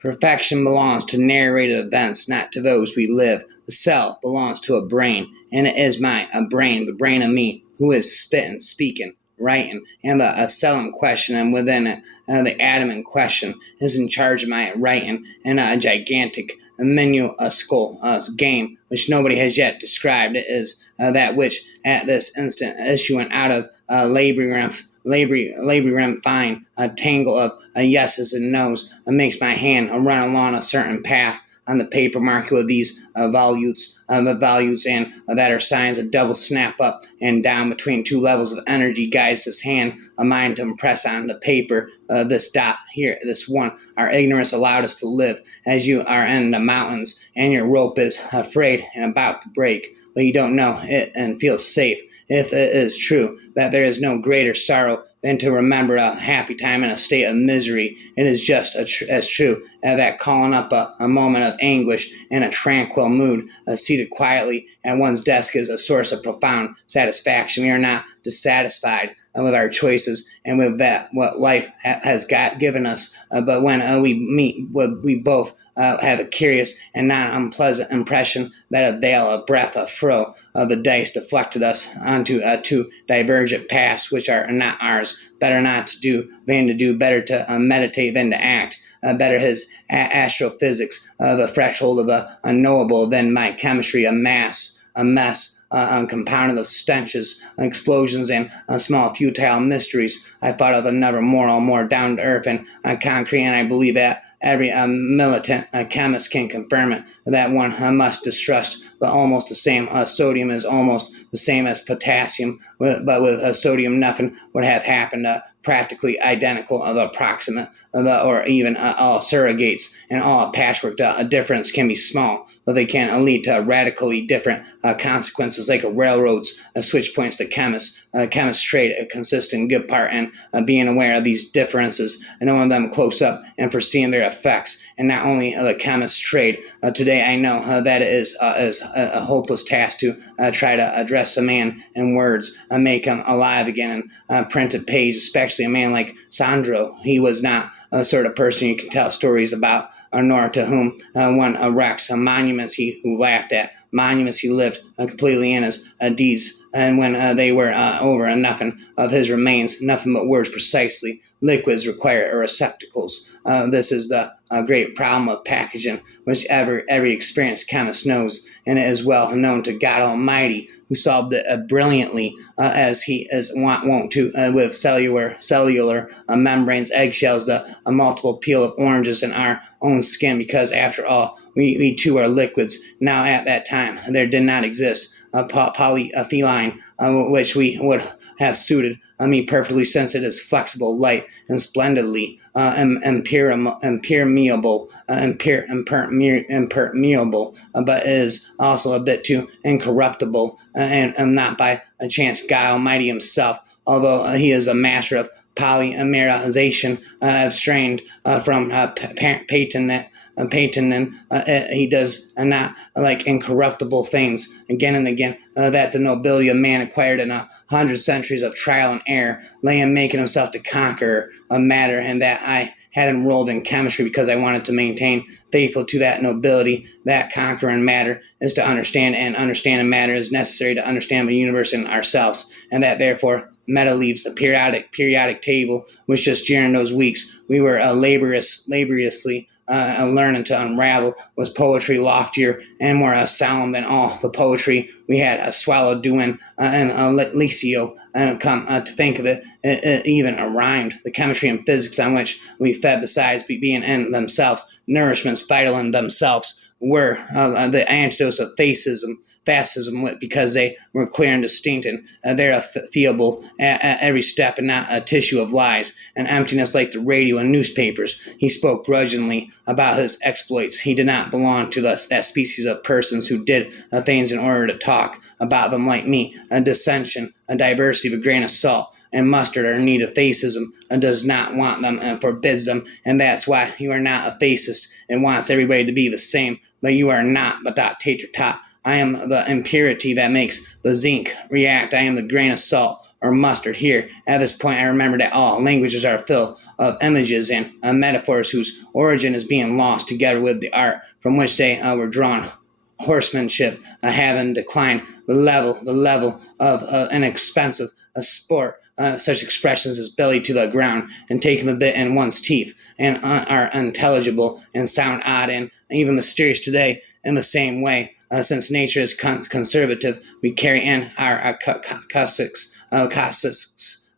Perfection belongs to narrated events, not to those we live. The self belongs to a brain, and it is a brain, the brain of me, who is spitting, speaking, writing, and the cell in question, and within it, the atom in question, is in charge of my writing, and a gigantic minuscule game, which nobody has yet described. It is that which, at this instant, issuing out of labyrinth fine, a tangle of yeses and nos, makes my hand run along a certain path on the paper marked with these the values and that are signs of double snap up and down between two levels of energy guides this hand of mine to impress on the paper this dot here, this one. Our ignorance allowed us to live as you are in the mountains and your rope is afraid and about to break, but you don't know it and feel safe. If it is true that there is no greater sorrow than to remember a happy time in a state of misery, it is just as true that calling up a moment of anguish in a tranquil mood, seated quietly at one's desk, is a source of profound satisfaction. We are not dissatisfied with our choices and with that what life has given us, but when we meet, we both have a curious and not unpleasant impression that a veil, a breath, a throw of the dice deflected us onto two divergent paths which are not ours. Better not to do than to do, better to meditate than to act. Better his astrophysics, the threshold of the unknowable, than my chemistry, a mess, compounded of stenches, explosions, and small futile mysteries. I thought of another moral, more down to earth and concrete, and I believe that every militant chemist can confirm it, that one must distrust, but almost the same. Sodium is almost the same as potassium, but with sodium nothing would have happened. Practically identical, approximate, or even all surrogates, and all patchwork. A difference can be small, but they can lead to radically different consequences, like railroads, switch points. The chemists trade consists in good part in being aware of these differences and knowing them close up and foreseeing their effects. And not only the chemists trade. Today I know that it is a hopeless task to try to address a man in words, make him alive again in printed page, especially a man like Sandro. He was not a sort of person you can tell stories about, nor to whom one erects monuments who laughed at, monuments he lived completely in his deeds, and when they were over and nothing of his remains, nothing but words precisely. Liquids require receptacles. This is the great problem of packaging, which every experienced chemist knows, and it is well known to God Almighty, who solved it brilliantly, as he is wont to, with cellular membranes, eggshells, the multiple peel of oranges in our own skin, because after all, we too are liquids. Now at that time, there did not exist polyethylene, which we would have suited me perfectly, since it is flexible, light, and splendidly impermeable, but is also a bit too incorruptible, and not by a chance God Almighty himself, although he is a master of polymerization, abstrained from patent. He does not like incorruptible things again and again, that the nobility of man acquired in 100 centuries of trial and error, lay in making himself the conqueror of matter, and that I had enrolled in chemistry because I wanted to maintain faithful to that nobility. That conquering matter is to understand, and understanding matter is necessary to understand the universe and ourselves, and that therefore meta leaves a periodic table, which just during those weeks we were laboriously learning to unravel, was poetry loftier and more solemn than all the poetry we had swallowed doing and Licio, and come to think of it, it even rhymed. The chemistry and physics on which we fed, besides being in themselves nourishments vital in themselves, were the antidotes of fascism, because they were clear and distinct, and verifiable at every step, and not a tissue of lies and emptiness like the radio and newspapers. He spoke grudgingly about his exploits. He did not belong to that species of persons who did things in order to talk about them, like me. A dissension, a diversity of a grain of salt and mustard are in need of fascism, and does not want them and forbids them, and that's why you are not a fascist and wants everybody to be the same, but you are not, but dictator I am the impurity that makes the zinc react. I am the grain of salt or mustard. Here, at this point, I remember that all languages are filled of images and metaphors whose origin is being lost together with the art from which they were drawn. Horsemanship having declined the level of an expensive sport. Such expressions as belly to the ground and taking the bit in one's teeth and are unintelligible and sound odd and even mysterious today in the same way. Since nature is conservative, we carry in our caustics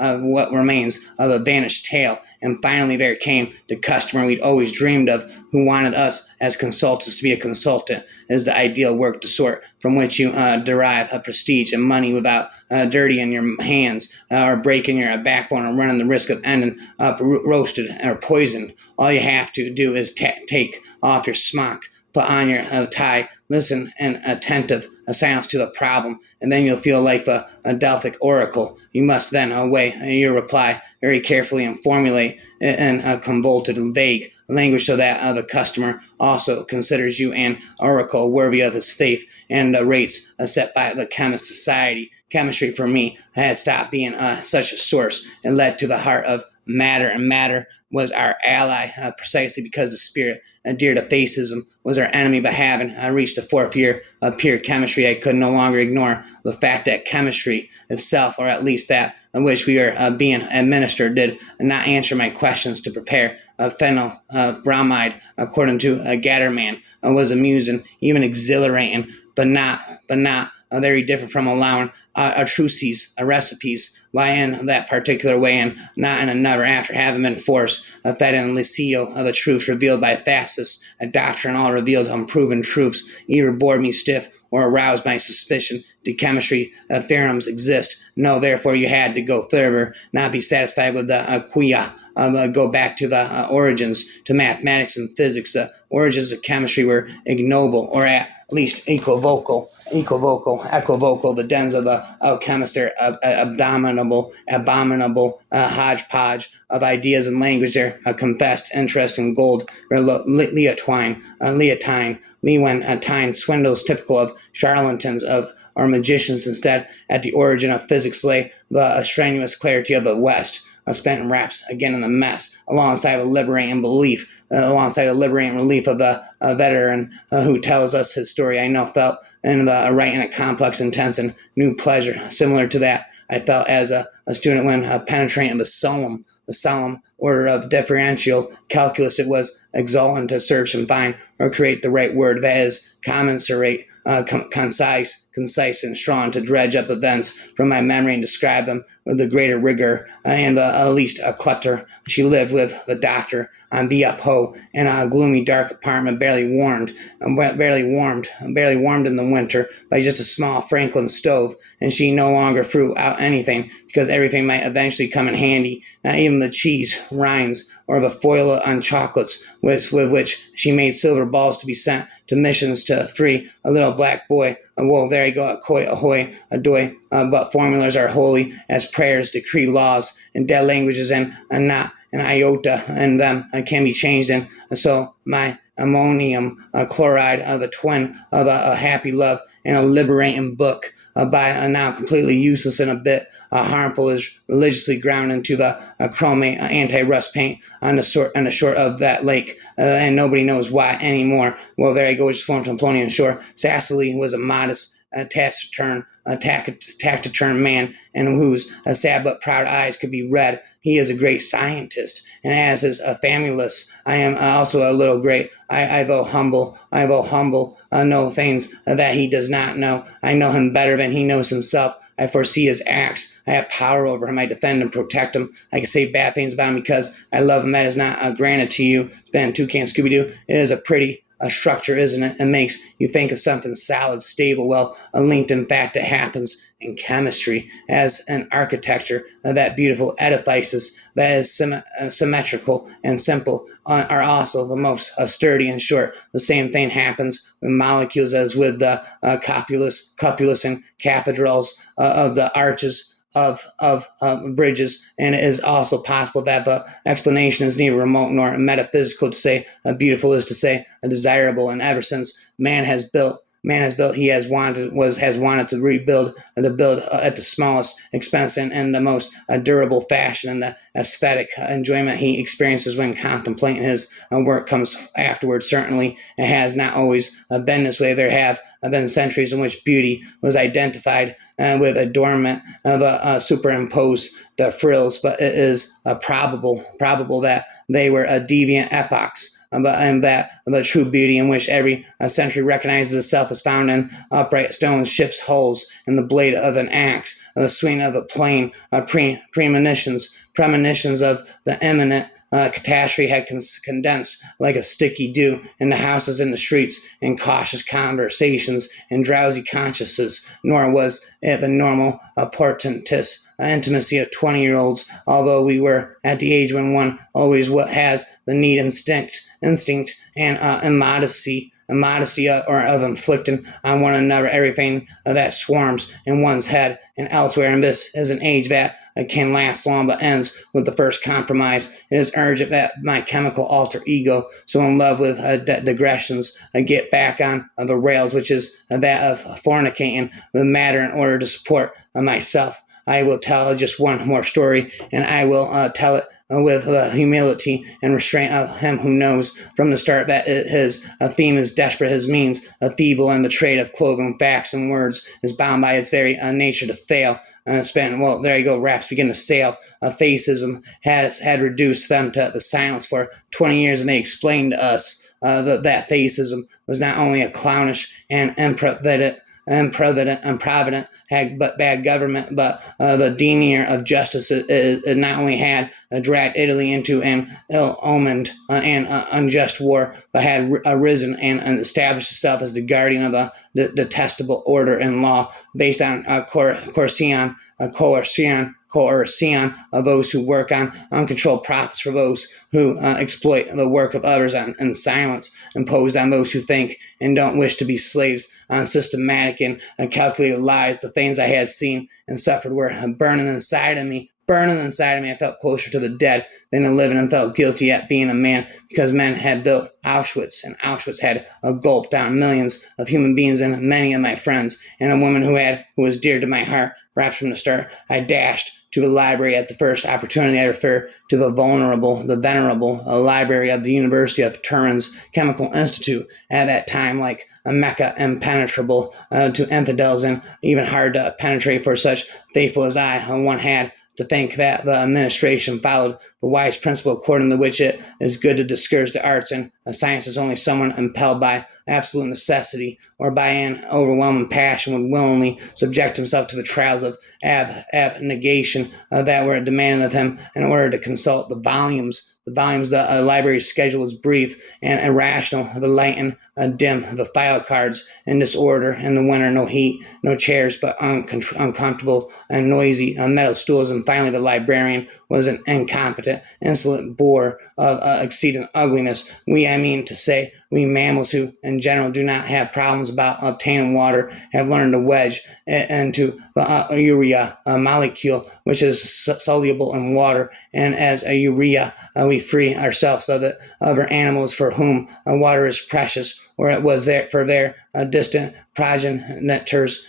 of what remains of a vanished tale. And finally, there came the customer we'd always dreamed of, who wanted us as consultants to be a consultant, is the ideal work to sort from which you derive a prestige and money without dirtying your hands or breaking your backbone or running the risk of ending up roasted or poisoned. All you have to do is take off your smock, put on your tie, listen and attentive a silence to the problem, and then you'll feel like the Delphic oracle. You must then weigh your reply very carefully and formulate in a convoluted, vague language so that the customer also considers you an oracle worthy of his faith and rates set by the chemist society. Chemistry for me had stopped being such a source and led to the heart of matter, and matter was our ally precisely because the spirit, dear to fascism, was our enemy. But having reached the fourth year of pure chemistry, I could no longer ignore the fact that chemistry itself, or at least that in which we are being administered, did not answer my questions. To prepare phenyl bromide, according to Gatterman, was amusing, even exhilarating, but not very different from allowing atrocities, recipes, lie in that particular way and not in another after having been forced, fed in lyceo of the truths revealed by fascists, a doctrine all revealed unproven truths, either bored me stiff or aroused my suspicion. Did chemistry theorems exist? No, therefore you had to go further, not be satisfied with the quia, go back to the origins, to mathematics and physics. The origins of chemistry were ignoble, or at least equivocal, the dens of the alchemists are abominable, hodgepodge of ideas and language. Their confessed interest in gold, or leontine, swindles typical of charlatans of or magicians. Instead, at the origin of physics lay the strenuous clarity of the West, spent in raps again in the mess, alongside a liberating relief of the veteran who tells us his story. I know felt in the right in a complex, intense, and new pleasure, similar to that I felt as a student when penetrating the solemn order of differential calculus. It was exultant to search and find or create the right word, that is, commensurate, concise and strong, to dredge up events from my memory and describe them with the greater rigor and at least a clutter. She lived with the doctor on Via Po in a gloomy, dark apartment, barely warmed in the winter by just a small Franklin stove, and she no longer threw out anything because everything might eventually come in handy, not even the cheese rinds or the foil on chocolates with which she made silver balls to be sent to missions to free a little black boy. Whoa, there you go, ahoy, adoy. But formulas are holy as prayers decree laws, and dead languages and not an iota in them can be changed. And so my ammonium chloride, the twin of a happy love, and a liberating book by now completely useless and a bit harmful, is religiously ground into the chromate anti-rust paint on the shore of that lake, and nobody knows why anymore. Well, there you go, just formed from Plutonian shore. Sassily was a modest, taciturn man, and whose sad but proud eyes could be read. He is a great scientist, and as his family lists, I am also a little great. I vow humble, know things that he does not know. I know him better than he knows himself. I foresee his acts. I have power over him. I defend and protect him. I can say bad things about him because I love him. That is not granted to you. Ben Toucan Scooby-Doo. It is a pretty structure, isn't it? It makes you think of something solid, stable, well linked. In fact, it happens in chemistry as an architecture. That beautiful edifices that is symmetrical and simple are also the most sturdy and short. The same thing happens with molecules as with the cupulus and cathedrals of the arches of bridges, and it is also possible that the explanation is neither remote nor metaphysical. To say beautiful is to say desirable, and ever since man has built man has built, he has wanted to rebuild, to build at the smallest expense and the most durable fashion, and the aesthetic enjoyment he experiences when contemplating his work comes afterwards. Certainly, it has not always been this way. There have been centuries in which beauty was identified with adornment of superimposed the frills, but it is probable that they were deviant epochs. And that the true beauty in which every century recognizes itself is found in upright stone, ship's hulls, and the blade of an axe, the swing of a plane, premonitions of the imminent catastrophe had condensed like a sticky dew in the houses and the streets, in cautious conversations and drowsy consciences. Nor was it the normal portentous intimacy of 20-year-olds, although we were at the age when one always has the need instinct and immodesty or of inflicting on one another everything that swarms in one's head and elsewhere. And this is an age that can last long but ends with the first compromise. It is urgent that my chemical alter ego, so in love with digressions, get back on the rails, which is that of fornicating with matter in order to support myself. I will tell just one more story, and I will tell it with the humility and restraint of him who knows from the start that his theme is desperate, his means feeble, and the trade of clothing, facts, and words is bound by its very nature to fail. Well, there you go. Raps begin to sail. Fascism had reduced them to the silence for 20 years, and they explained to us that fascism was not only a clownish and improvident had but bad government, but the denier of justice not only had dragged Italy into an ill-omened and unjust war, but had arisen and established itself as the guardian of a detestable order and law based on coercion of those who work on uncontrolled profits for those who exploit the work of others in silence, imposed on those who think and don't wish to be slaves on systematic and calculated lies. The things I had seen and suffered were burning inside of me. I felt closer to the dead than the living, and felt guilty at being a man, because men had built Auschwitz, and Auschwitz had gulped down millions of human beings and many of my friends, and a woman who was dear to my heart. Perhaps from the start, I dashed to the library at the first opportunity. I refer to the venerable library of the University of Turin's Chemical Institute, at that time like a Mecca, impenetrable to infidels and even hard to penetrate for such faithful as I. One had to think that the administration followed the wise principle according to which it is good to discourage the arts and sciences only someone impelled by absolute necessity or by an overwhelming passion would willingly subject himself to the trials of abnegation that were demanded of him in order to consult the volumes. The library schedule is brief and irrational. The light and dim, the file cards in disorder. In the winter, no heat, no chairs, but uncomfortable and noisy metal stools. And finally, the librarian was an incompetent, insolent bore of exceeding ugliness. We mammals who, in general, do not have problems about obtaining water, have learned to wedge into the urea molecule, which is soluble in water, and as a urea, we free ourselves of the other animals for whom water is precious, or it was there for their distant progenitors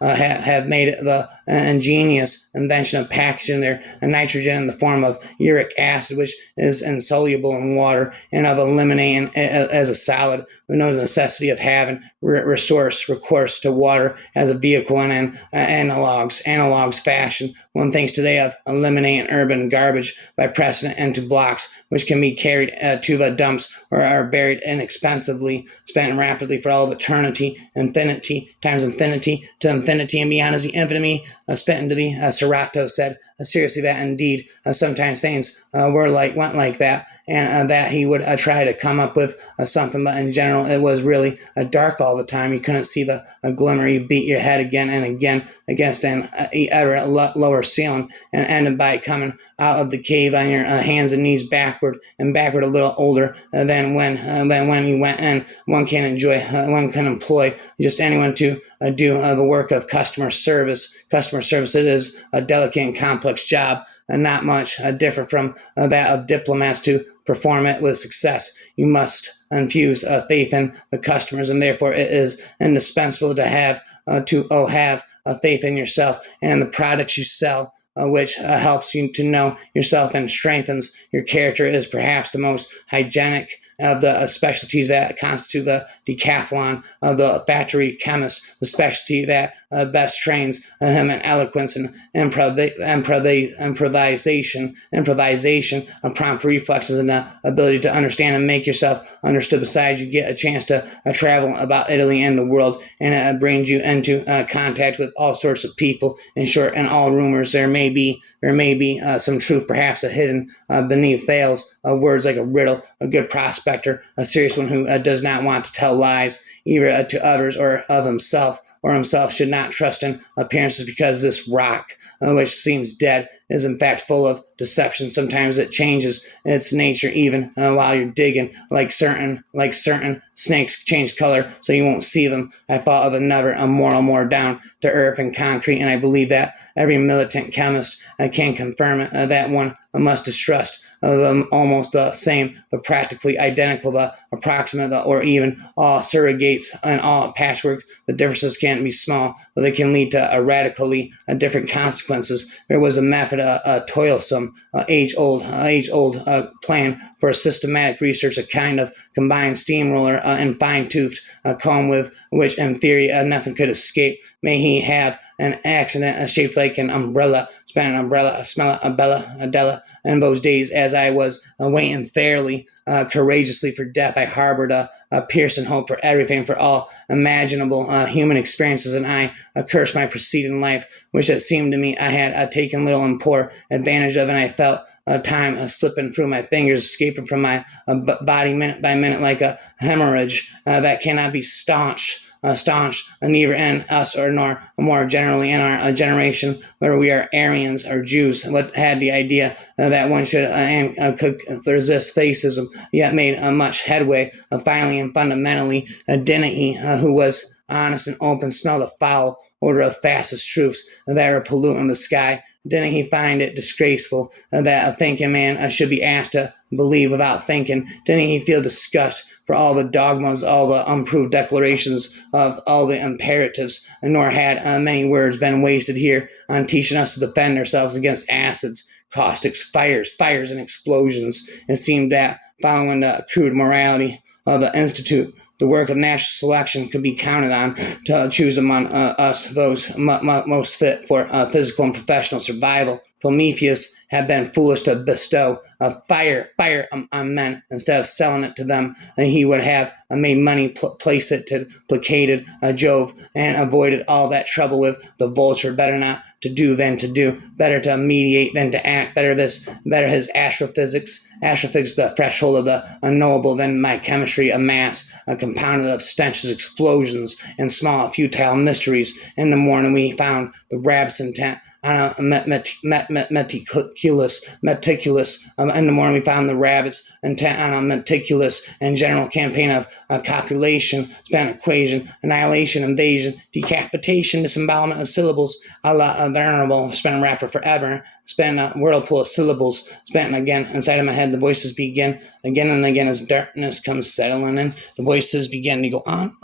have made it the ingenious invention of packaging their nitrogen in the form of uric acid, which is insoluble in water, and of eliminating it as a solid with no necessity of having recourse to water as a vehicle in an analogs fashion. One thinks today of eliminating urban garbage by pressing it into blocks, which can be carried to the dumps or are buried inexpensively, spent rapidly for all of eternity, infinity times infinity to infinity and beyond is the infinity spent into the Serato said seriously that indeed sometimes things went like that, and that he would try to come up with something, but in general it was really dark all the time. You couldn't see the glimmer. You beat your head again and again against an ever lower ceiling, and ended by coming out of the cave on your hands and knees backward a little older than when you went and one can employ just anyone to do the work of customer service. Customer service, it is a delicate and complex job, and not much different from that of diplomats to perform it with success. You must infuse faith in the customers, and therefore it is indispensable to have faith in yourself and the products you sell, which helps you to know yourself and strengthens your character. Is perhaps the most hygienic of the specialties that constitute the decathlon of the factory chemist, the specialty that best trains him in eloquence and improvisation, prompt reflexes, and the ability to understand and make yourself understood. Besides, you get a chance to travel about Italy and the world, and it brings you into contact with all sorts of people. In short, in all rumors, there may be some truth, perhaps a hidden beneath veils. Words like a riddle, a good prospector, a serious one who does not want to tell lies, either to others or of himself, or himself should not trust in appearances, because this rock, which seems dead, is in fact full of deception. Sometimes it changes its nature even while you're digging, like certain snakes change color so you won't see them. I thought of another, a moral more down to earth and concrete, and I believe that every militant chemist can confirm it, that one must distrust them almost the same, the practically identical, the approximate, or even all surrogates and all patchwork. The differences can't be small, but they can lead to radically different consequences. There was a method, a toilsome, age-old plan for a systematic research, a kind of combined steamroller and fine-toothed comb with which, in theory, nothing could escape. May he have an accident shaped like an umbrella, spent an umbrella, a smell, a bella, Adela. In those days, as I was waiting fairly, courageously for death, I harbored a piercing hope for everything, for all imaginable human experiences, and I cursed my preceding life, which it seemed to me I had taken little and poor advantage of, and I felt time slipping through my fingers, escaping from my body minute by minute like a hemorrhage that cannot be staunched, neither in us or nor more generally in our generation, whether we are Aryans or Jews. What had the idea that one should and could resist fascism, yet made much headway. Finally and fundamentally, didn't he, who was honest and open, smell the foul odor of fastest truths that are polluting the sky? Didn't he find it disgraceful that a thinking man should be asked to believe without thinking? Didn't he feel disgust for all the dogmas, all the unproved declarations of all the imperatives? Nor had many words been wasted here on teaching us to defend ourselves against acids, caustics, fires, and explosions. It seemed that, following the crude morality of the Institute, the work of natural selection could be counted on to choose among us those most fit for physical and professional survival. Prometheus had been foolish to bestow fire on men instead of selling it to them, and he would have made money place it to placated Jove and avoided all that trouble with the vulture. Better not to do than to do, better to mediate than to act, better his astrophysics, the threshold of the unknowable, than my chemistry, a mass, compounded of stenches, explosions, and small futile mysteries. In the morning we found the rabbit's intent on a meticulous. In the morning we found the rabbits intent on a meticulous and general campaign of copulation, span equation, annihilation, invasion, decapitation, disembowelment of syllables, a la venerable, spent rapper forever, spent a whirlpool of syllables, spent again inside of my head. The voices begin again and again as darkness comes settling in. The voices begin to go on.